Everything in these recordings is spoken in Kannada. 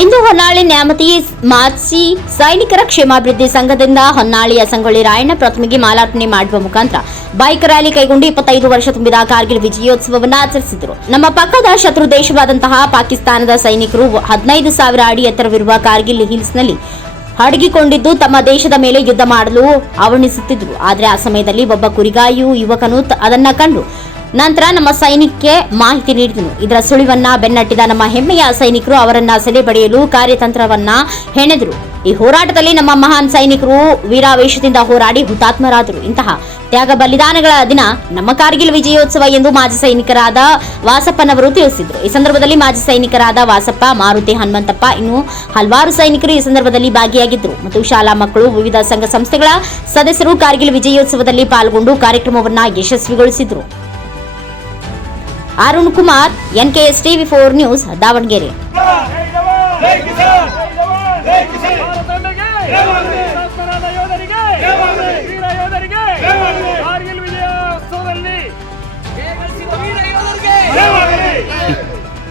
ಇಂದು ಹೊನ್ನಾಳಿ ನ್ಯಾಮತಿ ಮಾಜಿ ಸೈನಿಕರ ಕ್ಷೇಮಾಭಿವೃದ್ಧಿ ಸಂಘದಿಂದ ಹೊನ್ನಾಳಿಯ ಸಂಗೊಳ್ಳಿ ರಾಯಣ್ಣ ಪ್ರತಿಮೆಗೆ ಮಾಲಾರ್ಪಣೆ ಮಾಡುವ ಮುಖಾಂತರ ಬೈಕ್ ರ್ಯಾಲಿ ಕೈಗೊಂಡು ಇಪ್ಪತ್ತೈದು ವರ್ಷ ತುಂಬಿದ ಕಾರ್ಗಿಲ್ ವಿಜಯೋತ್ಸವವನ್ನು ಆಚರಿಸಿದರು. ನಮ್ಮ ಪಕ್ಕದ ಶತ್ರು ದೇಶವಾದಂತಹ ಪಾಕಿಸ್ತಾನದ ಸೈನಿಕರು ಹದಿನೈದು ಸಾವಿರ ಅಡಿ ಎತ್ತರವಿರುವ ಕಾರ್ಗಿಲ್ ಹಿಲ್ಸ್ನಲ್ಲಿ ಅಡಗಿಕೊಂಡಿದ್ದು ತಮ್ಮ ದೇಶದ ಮೇಲೆ ಯುದ್ಧ ಮಾಡಲು ಅವಣಿಸುತ್ತಿದ್ದರು. ಆದರೆ ಆ ಸಮಯದಲ್ಲಿ ಒಬ್ಬ ಕುರಿಗಾಯು, ಯುವಕನು ಅದನ್ನ ಕಂಡು ನಂತರ ನಮ್ಮ ಸೈನಿಕಕ್ಕೆ ಮಾಹಿತಿ ನೀಡಿದನು. ಇದರ ಸುಳಿವನ್ನ ಬೆನ್ನಟ್ಟಿದ ನಮ್ಮ ಹೆಮ್ಮೆಯ ಸೈನಿಕರು ಅವರನ್ನ ಸೆಲೆ ಪಡೆಯಲು ಕಾರ್ಯತಂತ್ರವನ್ನ ಹೆಣೆದರು. ಈ ಹೋರಾಟದಲ್ಲಿ ನಮ್ಮ ಮಹಾನ್ ಸೈನಿಕರು ವೀರಾವೇಶದಿಂದ ಹೋರಾಡಿ ಹುತಾತ್ಮರಾದರು. ಇಂತಹ ತ್ಯಾಗ ಬಲಿದಾನಗಳ ದಿನ ನಮ್ಮ ಕಾರ್ಗಿಲ್ ವಿಜಯೋತ್ಸವ ಎಂದು ಮಾಜಿ ಸೈನಿಕರಾದ ವಾಸಪ್ಪನವರು ತಿಳಿಸಿದರು. ಈ ಸಂದರ್ಭದಲ್ಲಿ ಮಾಜಿ ಸೈನಿಕರಾದ ವಾಸಪ್ಪ, ಮಾರುತಿ, ಹನುಮಂತಪ್ಪ ಇನ್ನು ಹಲವಾರು ಸೈನಿಕರು ಈ ಸಂದರ್ಭದಲ್ಲಿ ಭಾಗಿಯಾಗಿದ್ದರು ಮತ್ತು ಶಾಲಾ ಮಕ್ಕಳು, ವಿವಿಧ ಸಂಘ ಸಂಸ್ಥೆಗಳ ಸದಸ್ಯರು ಕಾರ್ಗಿಲ್ ವಿಜಯೋತ್ಸವದಲ್ಲಿ ಪಾಲ್ಗೊಂಡು ಕಾರ್ಯಕ್ರಮವನ್ನು ಯಶಸ್ವಿಗೊಳಿಸಿದರು. Arun Kumar, NKS TV four news, Davanagere.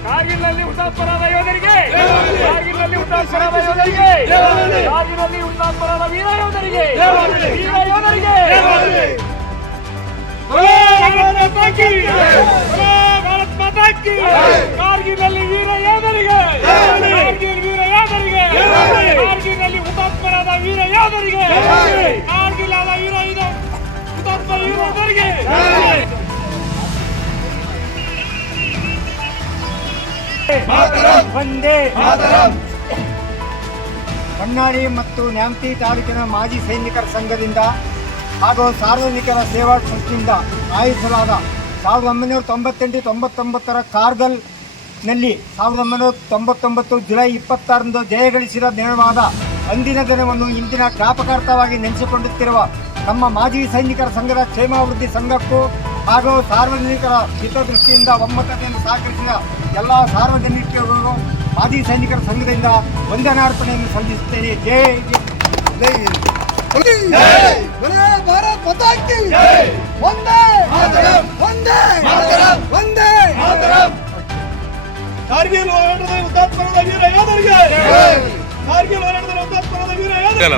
ಕಾರ್ಗಿಲ್ನಲ್ಲಿ ಯೋಧರಿಗೆ ಕಾರ್ಗಿಲ್ನಲ್ಲಿ ಯೋಧರಿಗೆ ಕಾರ್ಗಿಲ್ನಲ್ಲಿ ವೀರ ಯೋಧರಿಗೆ ವೀರ ಯೋಧರಿಗೆ ಕಾರ್ಗಿಲ್ನಲ್ಲಿ ವೀರ ಯಾದರಿಗೆ ಕಾರ್ಗಿಲ್ ವೀರ ಯೋಧರಿಗೆ! ಕಾರ್ಗಿಲ್ನಲ್ಲಿ ಹುತಾತ್ಮರಾದ ವೀರ ಯಾದರಿಗೆ ಕಾರ್ಗಿಲ್ ಆದ ವೀರ ಇದು ಹುತಾತ್ಮ ವೀರ ಯೋಧರಿಗೆ ಒಂದೇ ಹೊನ್ನಾಳಿ ಮತ್ತು ನ್ಯಾಮತಿ ತಾಲೂಕಿನ ಮಾಜಿ ಸೈನಿಕರ ಸಂಘದಿಂದ ಹಾಗೂ ಸಾರ್ವಜನಿಕರ ಸೇವಾ ಸಂಸ್ಥೆಯಿಂದ ಆಯೋಜಿಸಲಾದ ಸಾವಿರದ ಒಂಬೈನೂರ ತೊಂಬತ್ತೆಂಟು ತೊಂಬತ್ತೊಂಬತ್ತರ ಕಾರ್ಗಲ್ನಲ್ಲಿ ಸಾವಿರದ ಒಂಬೈನೂರ ತೊಂಬತ್ತೊಂಬತ್ತು ಜುಲೈ ಇಪ್ಪತ್ತಾರರಂದು ಜಯಗಳಿಸಿದ ದಿನವಾದ ಅಂದಿನ ದಿನವನ್ನು ಇಂದಿನ ಜ್ಞಾಪಕಾರ್ಥವಾಗಿ ನೆನೆಸಿಕೊಂಡುತ್ತಿರುವ ನಮ್ಮ ಮಾಜಿ ಸೈನಿಕರ ಸಂಘದ ಕ್ಷೇಮಾಭಿವೃದ್ಧಿ ಸಂಘಕ್ಕೂ ಹಾಗೂ ಸಾರ್ವಜನಿಕರ ಹಿತದೃಷ್ಟಿಯಿಂದ ಒಮ್ಮತತೆಯನ್ನು ಸಹಕರಿಸಿದ ಎಲ್ಲ ಸಾರ್ವಜನಿಕರು ಮಾಜಿ ಸೈನಿಕರ ಸಂಘದಿಂದ ವಂದನಾರ್ಪಣೆಯನ್ನು ಸಲ್ಲಿಸುತ್ತೇನೆ. ಜೈ ಜೈ ಭಾರತ್ ಒಂದೇ ಒಂದೇ ಕಾರ್ಗಿಲ್ ಹೋರಾಟದ ಹುತಾತ್ಮರಾದ ವೀರ ಯೋಧರಿಗೆ ಕಾರ್ಗಿಲ್ ಹೋರಾಟದ ಹುತಾತ್ಮರಾದ ವೀರ ಯೋಧರಿಗೆ